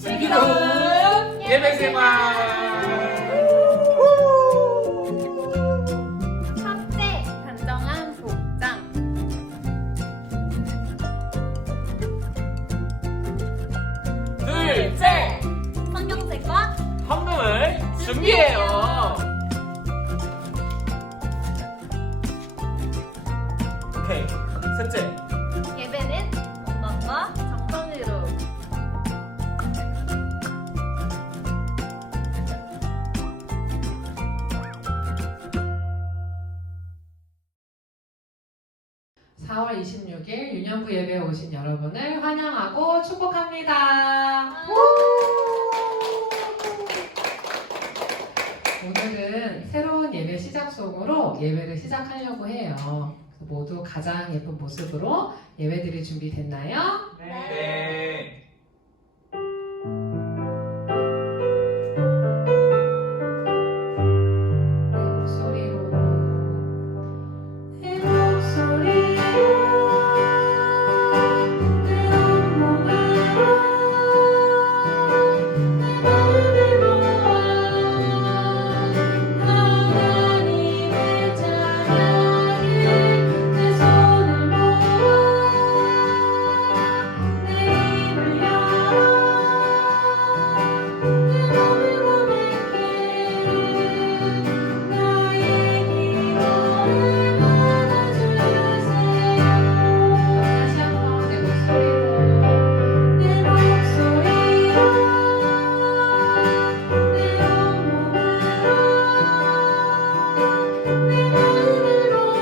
슬기로운 예배생활. 첫째, 단정한 복장. 둘째, 성경책과 헌금을 준비해요. 오케이. 셋째, 예배는 건강과 정성으로. (4월 26일) 유년부 예배에 오신 여러분을 환영하고 축복합니다. 오늘은 새로운 예배 시작송으로 예배를 시작하려고 해요. 그래서 모두 가장 예쁜 모습으로 예배드릴 준비 됐나요? 네. 내 목소리로 내 온몸으로 내 마음을 모아 하나님을 찬양해. 내 손을 모아 내 입을 열어 내 몸을 고백해. 나의 기도를 받아주세요. 다시 한번 내 목소리로 내 목소리로 내 온몸으로 내 마음을 모아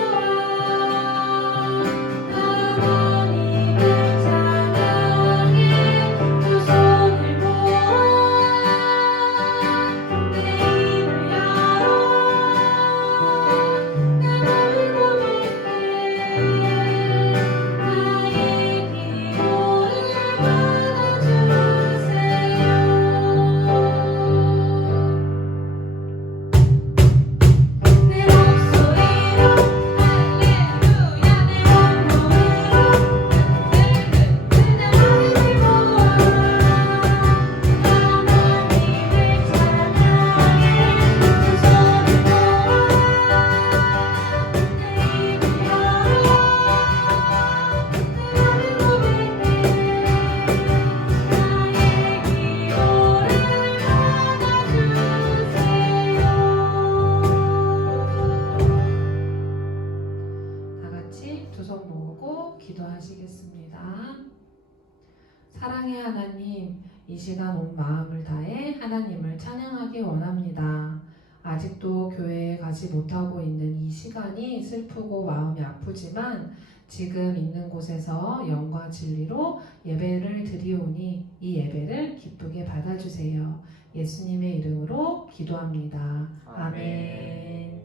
하나님을 찬양해. 두 손을 모아 내 입을 열어 내 몸을 고백해. 나의 기도를 받아주세요. 내 목소리로 할렐루야. 내 온몸으로 내 마음을 모아 하나님을 찬양해. 두 손을 모아 내 입을 열어 내 맘을 고백해. 나의 기도를 받아주세요. 다 같이 두 손 모으고 기도하시겠습니다. 사랑의 하나님, 이 시간 온 마음을 다해 하나님을 찬양하기 원합니다. 아직도 교회에 가지 못하고 있는 이 시간이 슬프고 마음이 아프지만 지금 있는 곳에서 영과 진리로 예배를 드리오니 이 예배를 기쁘게 받아주세요. 예수님의 이름으로 기도합니다. 아멘.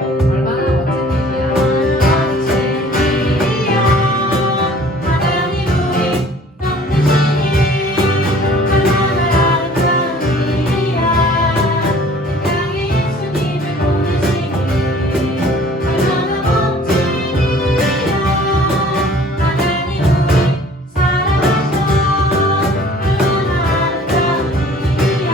얼마나 멋진 일이야. 멋진 일이야. 하나님 우리 만드시니 얼마나 아름다운 일이야. 땅에 예수님을 보내시니 얼마나 멋진 일이야. 하나님 우리 사랑하셔 얼마나 아름다운 일이야.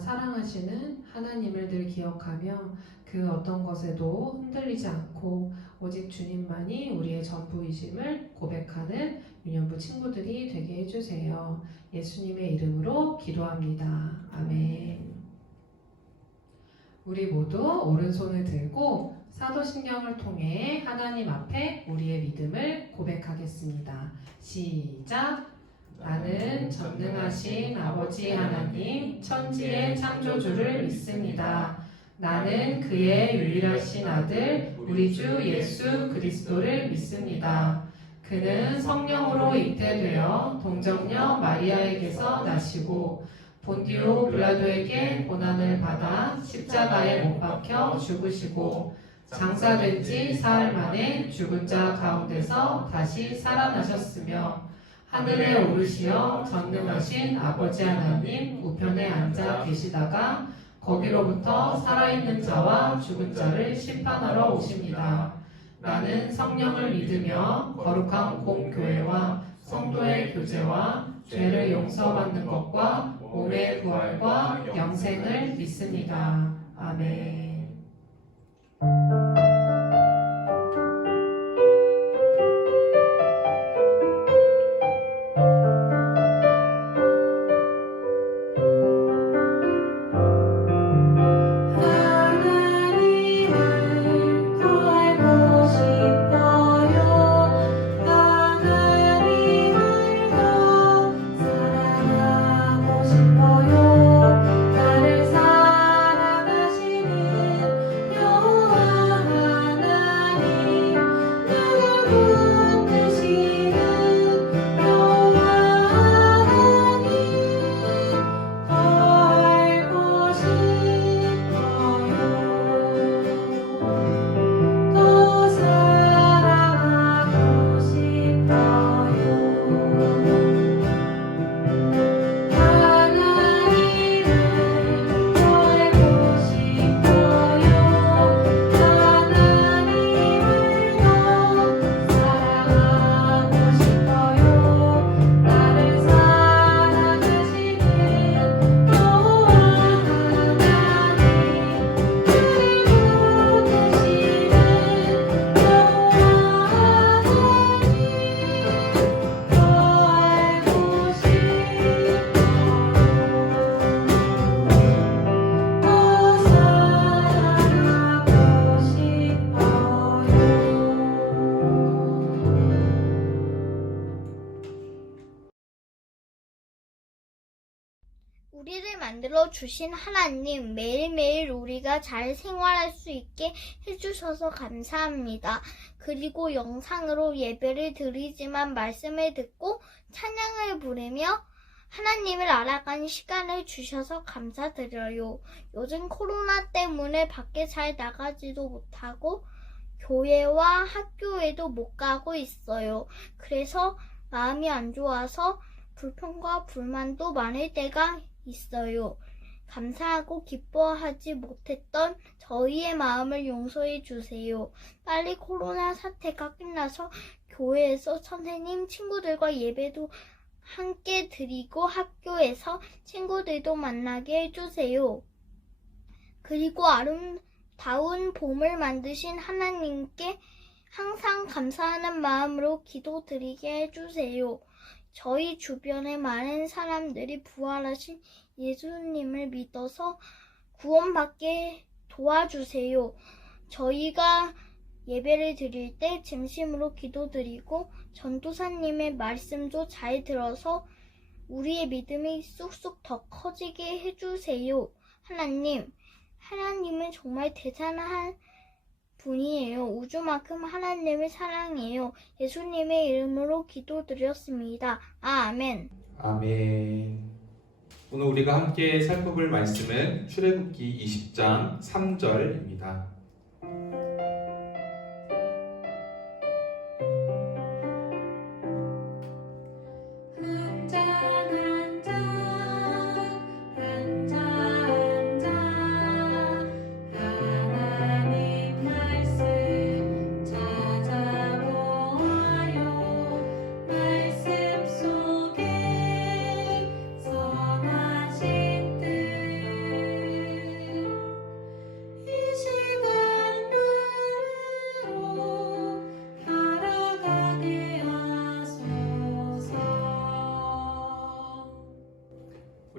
사랑하시는 하나님을 늘 기억하며 그 어떤 것에도 흔들리지 않고 오직 주님만이 우리의 전부이심을 고백하는 유년부 친구들이 되게 해주세요. 예수님의 이름으로 기도합니다. 아멘. 우리 모두 오른손을 들고 사도신경을 통해 하나님 앞에 우리의 믿음을 고백하겠습니다. 시작! 나는 전능하신 아버지 하나님 천지의 창조주를 믿습니다. 나는 그의 유일하신 아들 우리 주 예수 그리스도를 믿습니다. 그는 성령으로 잉태되어 동정녀 마리아에게서 나시고 본디오 빌라도에게 고난을 받아 십자가에 못 박혀 죽으시고 장사된 지 사흘 만에 죽은 자 가운데서 다시 살아나셨으며 하늘에 오르시어 전능하신 아버지 하나님 우편에 앉아 계시다가 거기로부터 살아있는 자와 죽은 자를 심판하러 오십니다. 나는 성령을 믿으며 거룩한 공교회와 성도의 교제와 죄를 용서받는 것과 몸의 부활과 영생을 믿습니다. 아멘. 우리를 만들어 주신 하나님, 매일매일 우리가 잘 생활할 수 있게 해주셔서 감사합니다. 그리고 영상으로 예배를 드리지만 말씀을 듣고 찬양을 부르며 하나님을 알아가는 시간을 주셔서 감사드려요. 요즘 코로나 때문에 밖에 잘 나가지도 못하고 교회와 학교에도 못 가고 있어요. 그래서 마음이 안 좋아서 불평과 불만도 많을 때가 있어요. 감사하고 기뻐하지 못했던 저희의 마음을 용서해 주세요. 빨리 코로나 사태가 끝나서 교회에서 선생님, 친구들과 예배도 함께 드리고 학교에서 친구들도 만나게 해주세요. 그리고 아름다운 봄을 만드신 하나님께 항상 감사하는 마음으로 기도드리게 해주세요. 저희 주변에 많은 사람들이 부활하신 예수님을 믿어서 구원받게 도와주세요. 저희가 예배를 드릴 때 진심으로 기도드리고 전도사님의 말씀도 잘 들어서 우리의 믿음이 쑥쑥 더 커지게 해주세요. 하나님은 정말 대단한 분이에요. 우주만큼 하나님을 사랑해요. 예수님의 이름으로 기도드렸습니다. 아멘. 아멘. 오늘 우리가 함께 살펴볼 말씀은 출애굽기 20장 3절입니다.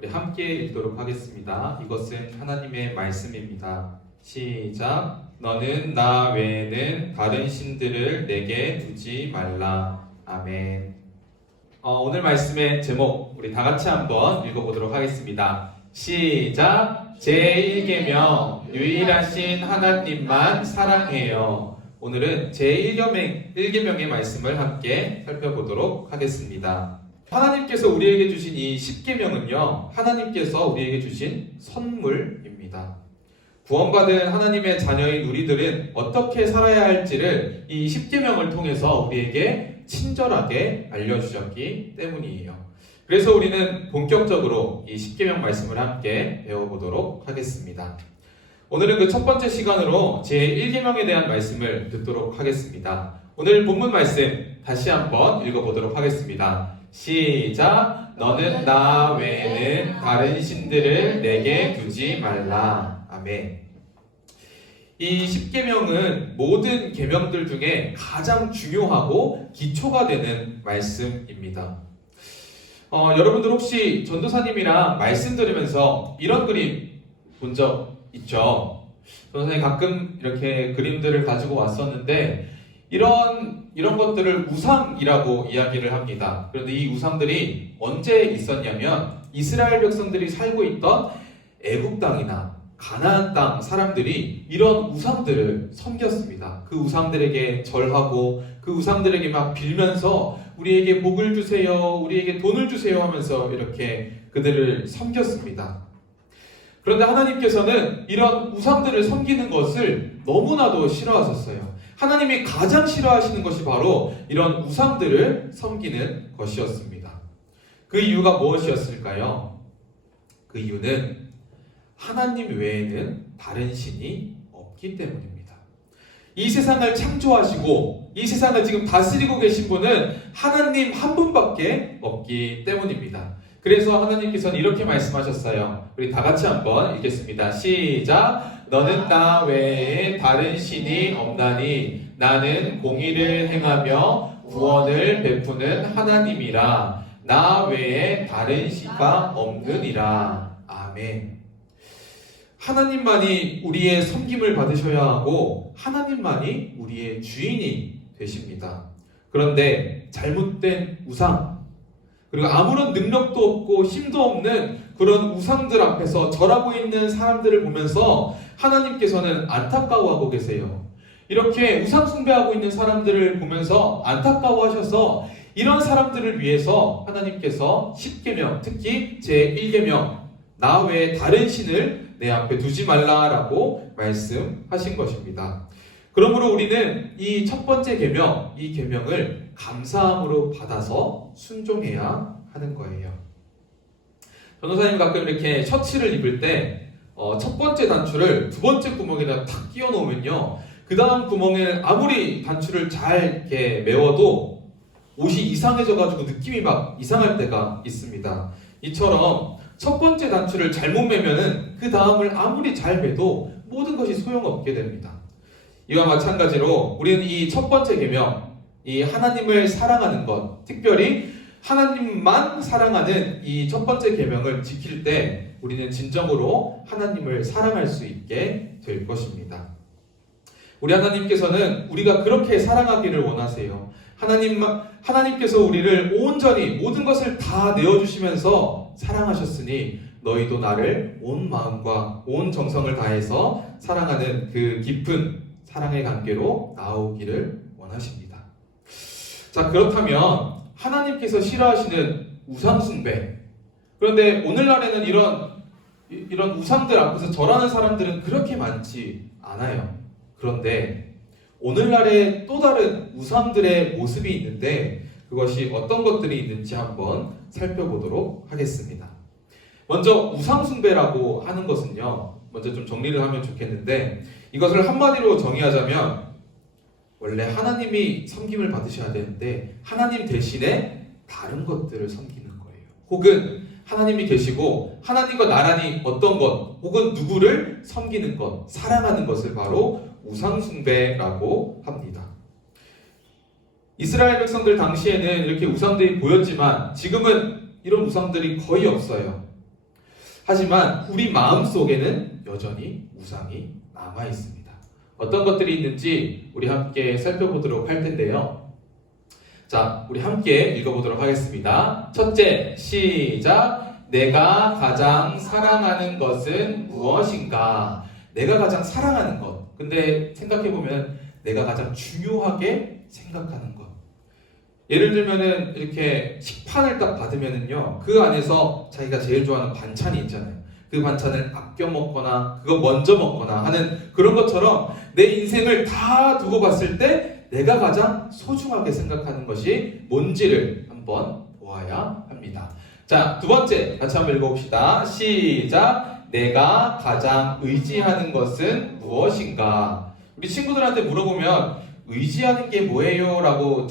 우리 함께 읽도록 하겠습니다. 이것은 하나님의 말씀입니다. 시작. 너는 나 외에는 다른 신들을 내게 두지 말라. 아멘. 오늘 말씀의 제목 우리 다 같이 한번 읽어보도록 하겠습니다. 시작. 제1계명 유일하신 하나님만 사랑해요. 오늘은 제1계명의 말씀을 함께 살펴보도록 하겠습니다. 하나님께서 우리에게 주신 이 10계명은요, 하나님께서 우리에게 주신 선물입니다. 구원받은 하나님의 자녀인 우리들은 어떻게 살아야 할지를 이 10계명을 통해서 우리에게 친절하게 알려주셨기 때문이에요. 그래서 우리는 본격적으로 이 10계명 말씀을 함께 배워보도록 하겠습니다. 오늘은 그 첫 번째 시간으로 제1계명에 대한 말씀을 듣도록 하겠습니다. 오늘 본문 말씀 다시 한번 읽어보도록 하겠습니다. 시작. 너는 나 외에는 다른 신들을 내게 두지 말라. 아멘. 이 10계명은 모든 계명들 중에 가장 중요하고 기초가 되는 말씀입니다. 여러분들 혹시 전도사님이랑 말씀 들으면서 이런 그림 본 적 있죠? 전도사님 가끔 이렇게 그림들을 가지고 왔었는데 이런 것들을 우상이라고 이야기를 합니다. 그런데 이 우상들이 언제 있었냐면 이스라엘 백성들이 살고 있던 애굽 땅이나 가나안 땅 사람들이 이런 우상들을 섬겼습니다. 그 우상들에게 절하고 그 우상들에게 막 빌면서 우리에게 복을 주세요, 우리에게 돈을 주세요 하면서 이렇게 그들을 섬겼습니다. 그런데 하나님께서는 이런 우상들을 섬기는 것을 너무나도 싫어하셨어요. 하나님이 가장 싫어하시는 것이 바로 이런 우상들을 섬기는 것이었습니다. 그 이유가 무엇이었을까요? 그 이유는 하나님 외에는 다른 신이 없기 때문입니다. 이 세상을 창조하시고 이 세상을 지금 다스리고 계신 분은 하나님 한 분밖에 없기 때문입니다. 그래서 하나님께서는 이렇게 말씀하셨어요. 우리 다 같이 한번 읽겠습니다. 시작. 너는 나 외에 다른 신이 없나니 나는 공의를 행하며 구원을 베푸는 하나님이라. 나 외에 다른 신가 없느니라. 아멘. 하나님만이 우리의 섬김을 받으셔야 하고 하나님만이 우리의 주인이 되십니다. 그런데 잘못된 우상, 그리고 아무런 능력도 없고 힘도 없는 그런 우상들 앞에서 절하고 있는 사람들을 보면서 하나님께서는 안타까워하고 계세요. 이렇게 우상 숭배하고 있는 사람들을 보면서 안타까워하셔서 이런 사람들을 위해서 하나님께서 10계명, 특히 제1계명, 나 외에 다른 신을 내 앞에 두지 말라라고 말씀하신 것입니다. 그러므로 우리는 이 첫 번째 계명, 이 계명을 감사함으로 받아서 순종해야 하는 거예요. 변호사님 가끔 이렇게 셔츠를 입을 때 첫 번째 단추를 두 번째 구멍에다 탁 끼워 놓으면요, 그 다음 구멍에는 아무리 단추를 잘 이렇게 메워도 옷이 이상해져가지고 느낌이 막 이상할 때가 있습니다. 이처럼 첫 번째 단추를 잘못 매면은 그 다음을 아무리 잘 매도 모든 것이 소용없게 됩니다. 이와 마찬가지로 우리는 이 첫 번째 계명, 이 하나님을 사랑하는 것, 특별히 하나님만 사랑하는 이 첫 번째 계명을 지킬 때 우리는 진정으로 하나님을 사랑할 수 있게 될 것입니다. 우리 하나님께서는 우리가 그렇게 사랑하기를 원하세요. 하나님께서 우리를 온전히 모든 것을 다 내어주시면서 사랑하셨으니 너희도 나를 온 마음과 온 정성을 다해서 사랑하는 그 깊은 사랑의 관계로 나오기를 원하십니다. 자, 그렇다면 하나님께서 싫어하시는 우상숭배, 그런데 오늘날에는 이런 우상들 앞에서 절하는 사람들은 그렇게 많지 않아요. 그런데 오늘날에 또 다른 우상들의 모습이 있는데 그것이 어떤 것들이 있는지 한번 살펴보도록 하겠습니다. 먼저 우상숭배라고 하는 것은요, 먼저 좀 정리를 하면 좋겠는데, 이것을 한마디로 정의하자면 원래 하나님이 섬김을 받으셔야 되는데 하나님 대신에 다른 것들을 섬기는 거예요. 혹은 하나님이 계시고 하나님과 나란히 어떤 것 혹은 누구를 섬기는 것, 사랑하는 것을 바로 우상숭배라고 합니다. 이스라엘 백성들 당시에는 이렇게 우상들이 보였지만 지금은 이런 우상들이 거의 없어요. 하지만 우리 마음 속에는 여전히 우상이 남아 있습니다. 어떤 것들이 있는지 우리 함께 살펴보도록 할 텐데요. 자, 우리 함께 읽어보도록 하겠습니다. 첫째, 시작. 내가 가장 사랑하는 것은 무엇인가? 내가 가장 사랑하는 것. 근데 생각해보면 내가 가장 중요하게 생각하는 것. 예를 들면은 이렇게 식판을 딱 받으면은요, 그 안에서 자기가 제일 좋아하는 반찬이 있잖아요. 그 반찬을 아껴 먹거나 그거 먼저 먹거나 하는 그런 것처럼 내 인생을 다 두고 봤을 때 내가 가장 소중하게 생각하는 것이 뭔지를 한번 보아야 합니다. 자, 두 번째 같이 한번 읽어봅시다. 시작. 내가 가장 의지하는 것은 무엇인가? 우리 친구들한테 물어보면 의지하는 게 뭐예요? 라고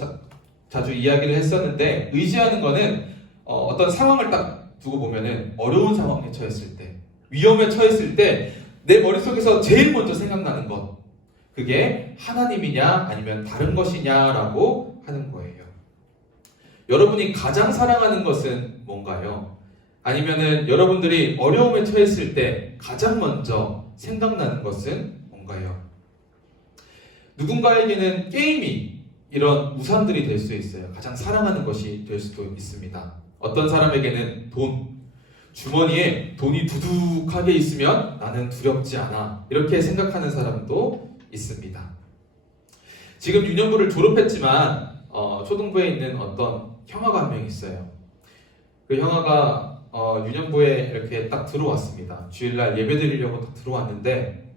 자주 이야기를 했었는데, 의지하는 거는 어떤 상황을 딱 두고 보면은 어려운 상황에 처했을 때, 위험에 처했을 때 내 머릿속에서 제일 먼저 생각나는 것, 그게 하나님이냐 아니면 다른 것이냐라고 하는 거예요. 여러분이 가장 사랑하는 것은 뭔가요? 아니면은 여러분들이 어려움에 처했을 때 가장 먼저 생각나는 것은 뭔가요? 누군가에게는 게임이 이런 우상들이 될 수 있어요. 가장 사랑하는 것이 될 수도 있습니다. 어떤 사람에게는 돈, 주머니에 돈이 두둑하게 있으면 나는 두렵지 않아, 이렇게 생각하는 사람도 있습니다. 지금 유년부를 졸업했지만 초등부에 있는 어떤 형아가 한 명 있어요. 그 형아가 유년부에 이렇게 딱 들어왔습니다. 주일날 예배 드리려고 딱 들어왔는데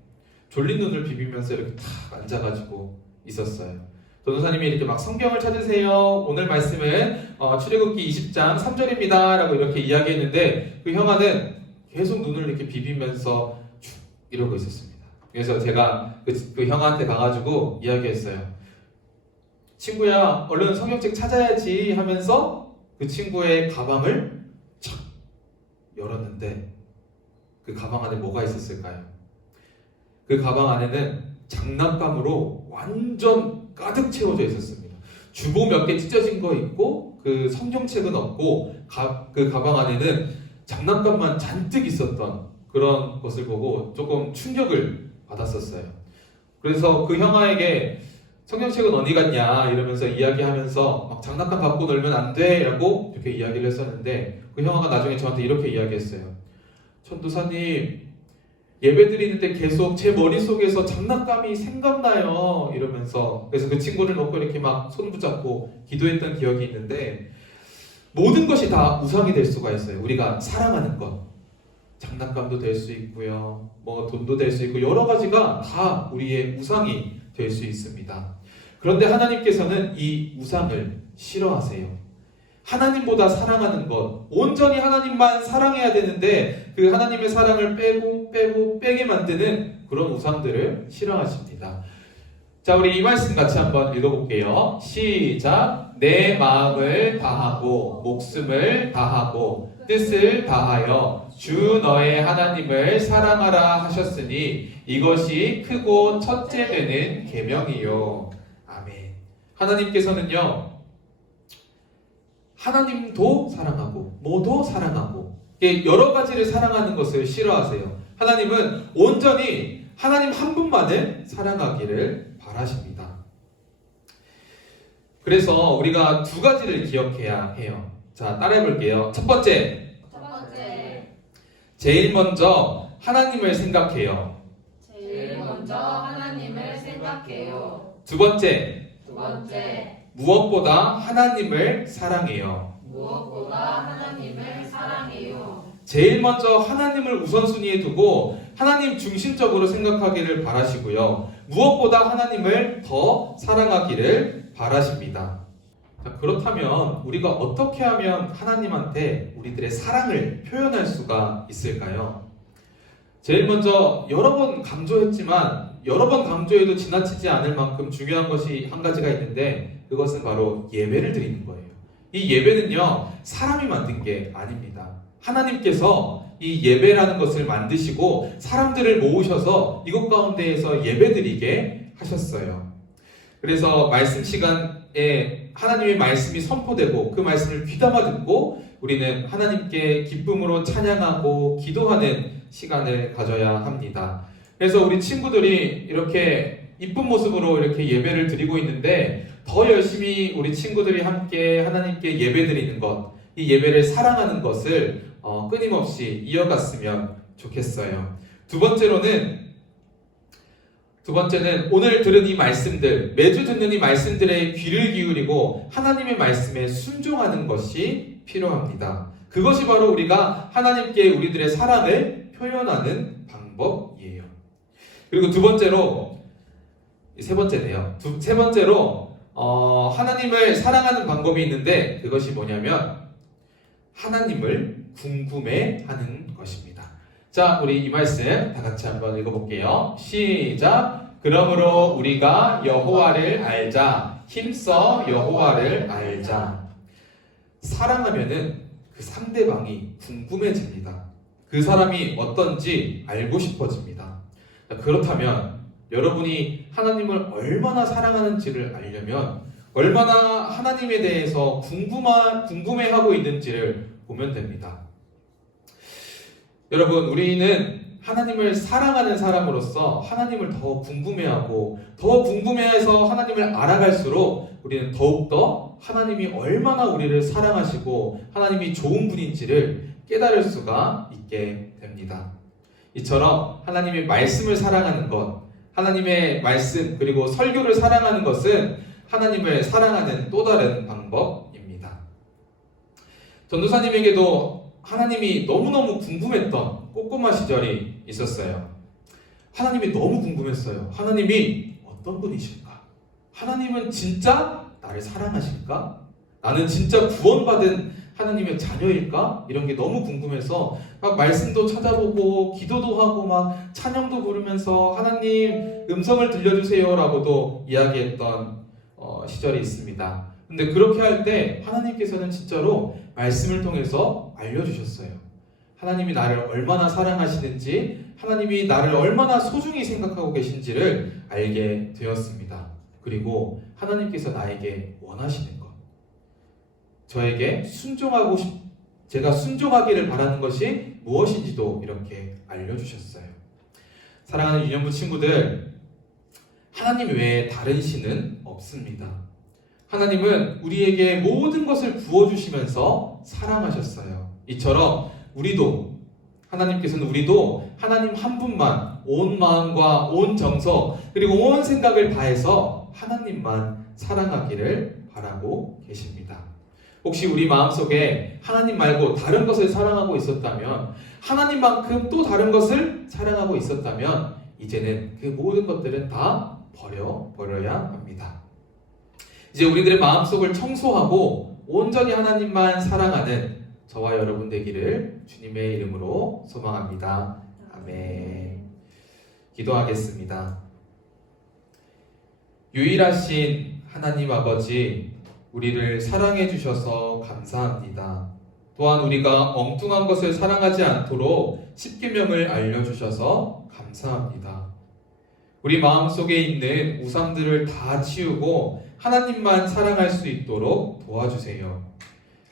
졸린 눈을 비비면서 이렇게 탁 앉아가지고 있었어요. 전도사님이 이렇게 막 성경을 찾으세요. 오늘 말씀은 출애굽기 20장 3절입니다. 라고 이렇게 이야기했는데 그 형아는 계속 눈을 이렇게 비비면서 쭉 이러고 있었습니다. 그래서 제가 그 형아한테 가가지고 이야기했어요. 친구야, 얼른 성경책 찾아야지 하면서 그 친구의 가방을 착 열었는데 그 가방 안에 뭐가 있었을까요? 그 가방 안에는 장난감으로 완전 가득 채워져 있었습니다. 주보 몇 개 찢어진 거 있고 그 성경책은 없고 그 가방 안에는 장난감만 잔뜩 있었던 그런 것을 보고 조금 충격을 받았었어요. 그래서 그 형아에게 성경책은 어디 갔냐 이러면서 이야기하면서 막 장난감 갖고 놀면 안 돼 라고 이렇게 이야기를 했었는데 그 형아가 나중에 저한테 이렇게 이야기했어요. 전도사님, 예배 드리는데 계속 제 머릿속에서 장난감이 생각나요 이러면서, 그래서 그 친구를 놓고 이렇게 막 손 붙잡고 기도했던 기억이 있는데, 모든 것이 다 우상이 될 수가 있어요. 우리가 사랑하는 것, 장난감도 될 수 있고요, 뭐 돈도 될 수 있고 여러 가지가 다 우리의 우상이 될 수 있습니다. 그런데 하나님께서는 이 우상을 싫어하세요. 하나님보다 사랑하는 것, 온전히 하나님만 사랑해야 되는데 그 하나님의 사랑을 빼게 만드는 그런 우상들을 싫어하십니다. 자, 우리 이 말씀 같이 한번 읽어볼게요. 시작. 내 마음을 다하고 목숨을 다하고 뜻을 다하여 주 너의 하나님을 사랑하라 하셨으니 이것이 크고 첫째 되는 계명이요. 아멘. 하나님께서는요, 하나님도 사랑하고 뭐도 사랑하고 여러 가지를 사랑하는 것을 싫어하세요. 하나님은 온전히 하나님 한 분만을 사랑하기를 바라십니다. 그래서 우리가 두 가지를 기억해야 해요. 자, 따라해 볼게요. 첫 번째, 제일 먼저 하나님을 생각해요. 두 번째, 무엇보다 하나님을 사랑해요. 제일 먼저 하나님을 우선순위에 두고 하나님 중심적으로 생각하기를 바라시고요. 무엇보다 하나님을 더 사랑하기를 바라십니다. 자, 그렇다면 우리가 어떻게 하면 하나님한테 우리들의 사랑을 표현할 수가 있을까요? 제일 먼저 여러 번 강조했지만 여러 번 강조해도 지나치지 않을 만큼 중요한 것이 한 가지가 있는데 그것은 바로 예배를 드리는 거예요. 이 예배는요, 사람이 만든 게 아닙니다. 하나님께서 이 예배라는 것을 만드시고 사람들을 모으셔서 이곳 가운데에서 예배드리게 하셨어요. 그래서 말씀 시간에 하나님의 말씀이 선포되고 그 말씀을 귀담아 듣고 우리는 하나님께 기쁨으로 찬양하고 기도하는 시간을 가져야 합니다. 그래서 우리 친구들이 이렇게 이쁜 모습으로 이렇게 예배를 드리고 있는데 더 열심히 우리 친구들이 함께 하나님께 예배 드리는 것, 이 예배를 사랑하는 것을 끊임없이 이어갔으면 좋겠어요. 두 번째는 오늘 들은 이 말씀들, 매주 듣는 이 말씀들에 귀를 기울이고 하나님의 말씀에 순종하는 것이 필요합니다. 그것이 바로 우리가 하나님께 우리들의 사랑을 표현하는 방법이에요. 그리고 세 번째로 하나님을 사랑하는 방법이 있는데 그것이 뭐냐면 하나님을 궁금해하는 것입니다. 자, 우리 이 말씀 다 같이 한번 읽어볼게요. 시작. 그러므로 우리가 여호와를 알자. 힘써 여호와를 알자. 사랑하면은 그 상대방이 궁금해집니다. 그 사람이 어떤지 알고 싶어집니다. 그렇다면 여러분이 하나님을 얼마나 사랑하는지를 알려면 얼마나 하나님에 대해서 궁금해하고 있는지를 보면 됩니다. 여러분, 우리는 하나님을 사랑하는 사람으로서 하나님을 더 궁금해해서 하나님을 알아갈수록 우리는 더욱더 하나님이 얼마나 우리를 사랑하시고 하나님이 좋은 분인지를 깨달을 수가 있게 됩니다. 이처럼 하나님의 말씀을 사랑하는 것, 하나님의 말씀 그리고 설교를 사랑하는 것은 하나님을 사랑하는 또 다른 방법입니다. 전도사님에게도 하나님이 너무너무 궁금했던 꼬꼬마 시절이 있었어요. 하나님이 너무 궁금했어요. 하나님이 어떤 분이실까? 하나님은 진짜 나를 사랑하실까? 나는 진짜 구원받은 하나님의 자녀일까? 이런 게 너무 궁금해서 막 말씀도 찾아보고 기도도 하고 막 찬양도 부르면서 하나님 음성을 들려주세요 라고도 이야기했던 시절이 있습니다. 근데 그렇게 할 때 하나님께서는 진짜로 말씀을 통해서 알려주셨어요. 하나님이 나를 얼마나 사랑하시는지, 하나님이 나를 얼마나 소중히 생각하고 계신지를 알게 되었습니다. 그리고 하나님께서 나에게 원하시는 것, 저에게 제가 순종하기를 바라는 것이 무엇인지도 이렇게 알려주셨어요. 사랑하는 유년부 친구들, 하나님 외에 다른 신은 없습니다. 하나님은 우리에게 모든 것을 부어주시면서 사랑하셨어요. 이처럼 하나님께서는 우리도 하나님 한 분만 온 마음과 온 정서 그리고 온 생각을 다해서 하나님만 사랑하기를 바라고 계십니다. 혹시 우리 마음속에 하나님 말고 다른 것을 사랑하고 있었다면, 하나님만큼 또 다른 것을 사랑하고 있었다면 이제는 그 모든 것들은 다 버려야 합니다. 이제 우리들의 마음속을 청소하고 온전히 하나님만 사랑하는 저와 여러분 되기를 주님의 이름으로 소망합니다. 아멘. 기도하겠습니다. 유일하신 하나님 아버지, 우리를 사랑해 주셔서 감사합니다. 또한 우리가 엉뚱한 것을 사랑하지 않도록 십계명을 알려주셔서 감사합니다. 우리 마음속에 있는 우상들을 다 치우고 하나님만 사랑할 수 있도록 도와주세요.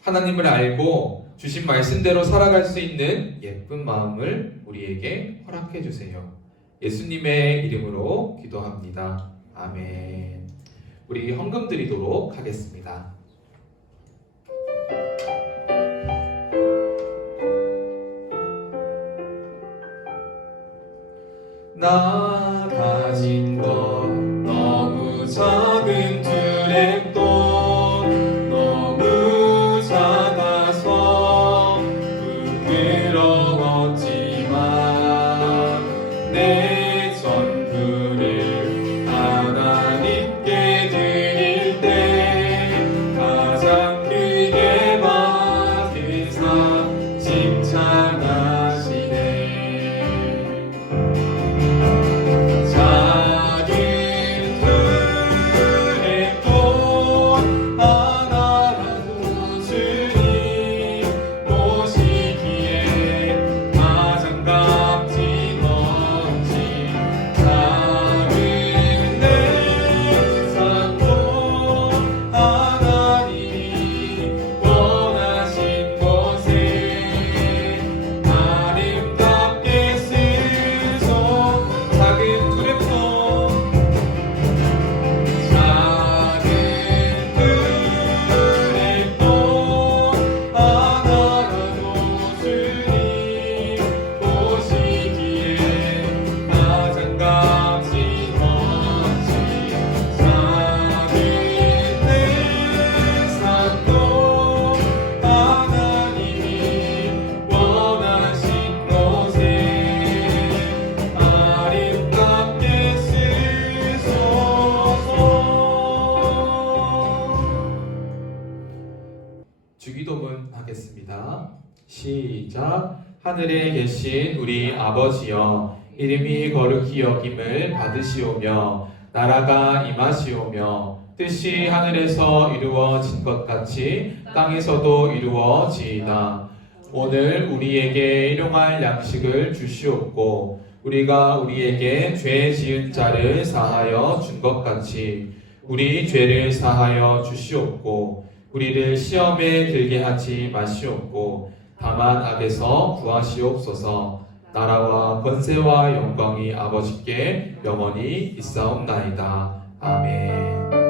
하나님을 알고 주신 말씀대로 살아갈 수 있는 예쁜 마음을 우리에게 허락해 주세요. 예수님의 이름으로 기도합니다. 아멘. 우리 헌금 드리도록 하겠습니다. 나 가진 것 너무 작은 드랩돈 너무 작아서 부끄러웠지만 내 전부를 하나님께 드릴 때 가장 크게 받으사 칭찬하시네. 자 시작. 하늘에 계신 우리 아버지여, 이름이 거룩히 여김을 받으시오며 나라가 임하시오며 뜻이 하늘에서 이루어진 것 같이 땅에서도 이루어지이다. 오늘 우리에게 일용할 양식을 주시옵고 우리가 우리에게 죄 지은 자를 사하여 준 것 같이 우리 죄를 사하여 주시옵고 우리를 시험에 들게 하지 마시옵고 다만 악에서 구하시옵소서. 나라와 권세와 영광이 아버지께 영원히 있사옵나이다. 아멘.